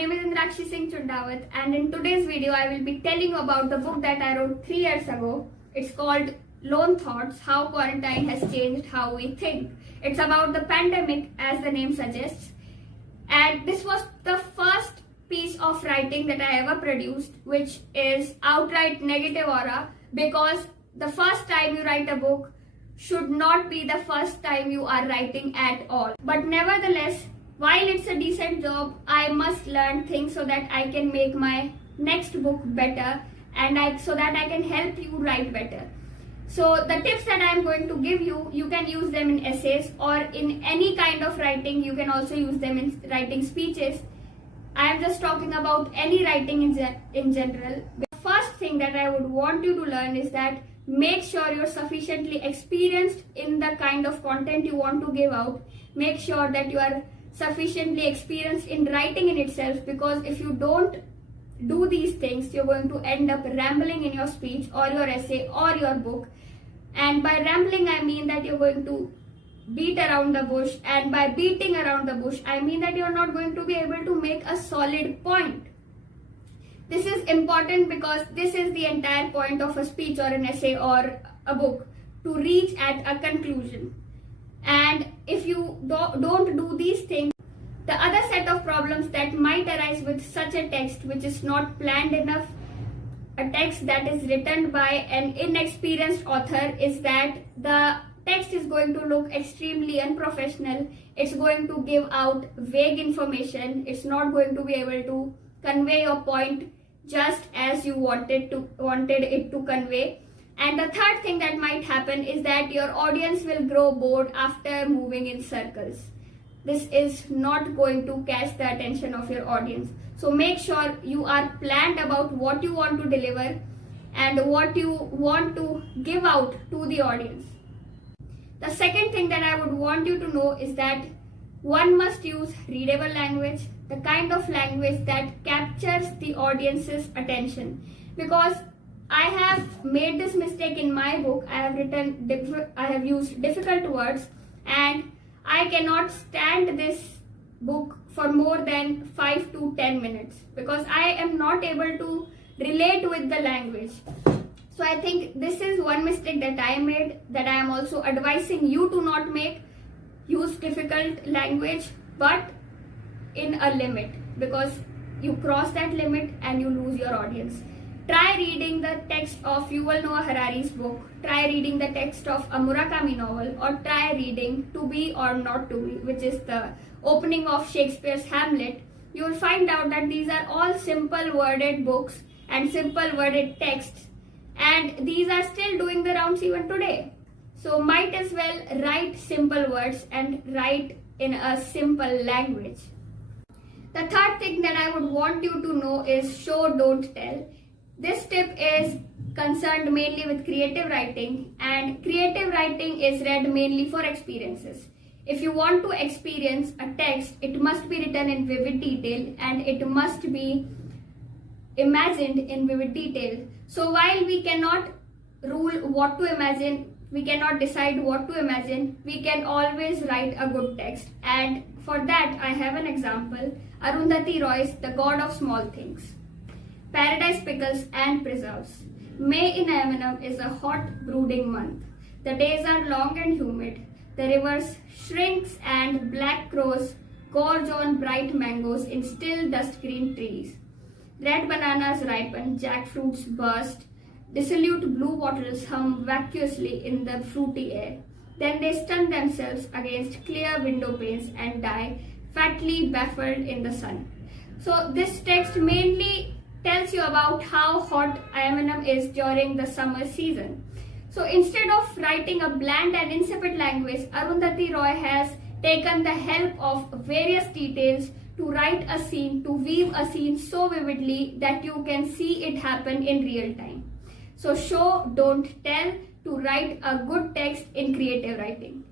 name is Indrakshi Singh Chundawat, and in today's video I will be telling you about the book that I wrote 3 years ago. It's called Lone Thoughts: How Quarantine Has Changed How We Think. It's about the pandemic, as the name suggests, and this was the first piece of writing that I ever produced, which is outright negative aura, because the first time you write a book should not be the first time you are writing at all. But nevertheless, while it's a decent job, I must learn things so that I can make my next book better and so that I can help you write better. So the tips that I am going to give you, you can use them in essays or in any kind of writing. You can also use them in writing speeches. I am just talking about any writing in general. The first thing that I would want you to learn is that make sure you're sufficiently experienced in the kind of content you want to give out. Make sure that you are sufficiently experienced in writing in itself, because if you don't do these things, you're going to end up rambling in your speech or your essay or your book. And by rambling, I mean that you're going to beat around the bush, and by beating around the bush, I mean that you're not going to be able to make a solid point. This is important because this is the entire point of a speech or an essay or a book, to reach at a conclusion. And if you don't do these things, the other set of problems that might arise with such a text which is not planned enough, a text that is written by an inexperienced author, is that the text is going to look extremely unprofessional. It's going to give out vague information. It's not going to be able to convey your point just as you wanted it to convey. And the third thing that might happen is that your audience will grow bored after moving in circles. This is not going to catch the attention of your audience. So make sure you are planned about what you want to deliver and what you want to give out to the audience. The second thing that I would want you to know is that one must use readable language, the kind of language that captures the audience's attention. Because I have made this mistake in my book. I have used difficult words, and I cannot stand this book for more than 5 to 10 minutes because I am not able to relate with the language. So I think this is one mistake that I made, that I am also advising you to not make. Use difficult language, but in a limit, because you cross that limit and you lose your audience. Try reading the text of Yuval Noah Harari's book, try reading the text of a Murakami novel, or try reading To Be or Not to Be, which is the opening of Shakespeare's Hamlet. You will find out that these are all simple worded books and simple worded texts, and these are still doing the rounds even today. So might as well write simple words and write in a simple language. The third thing that I would want you to know is show, don't tell. This tip is concerned mainly with creative writing, and creative writing is read mainly for experiences. If you want to experience a text, it must be written in vivid detail and it must be imagined in vivid detail. So while we cannot rule what to imagine, we cannot decide what to imagine, we can always write a good text. And for that, I have an example: Arundhati Roy's The God of Small Things. Paradise pickles and preserves. May in Avanam is a hot, brooding month. The days are long and humid. The rivers shrinks and black crows gorge on bright mangoes in still dust-green trees. Red bananas ripen, jackfruits burst, dissolute blue bottles hum vacuously in the fruity air. Then they stun themselves against clear window panes and die, fatly baffled in the sun. So this text mainly tells you about how hot Ayamanam is during the summer season. So instead of writing a bland and insipid language, Arundhati Roy has taken the help of various details to write a scene, to weave a scene so vividly that you can see it happen in real time. So show, don't tell, to write a good text in creative writing.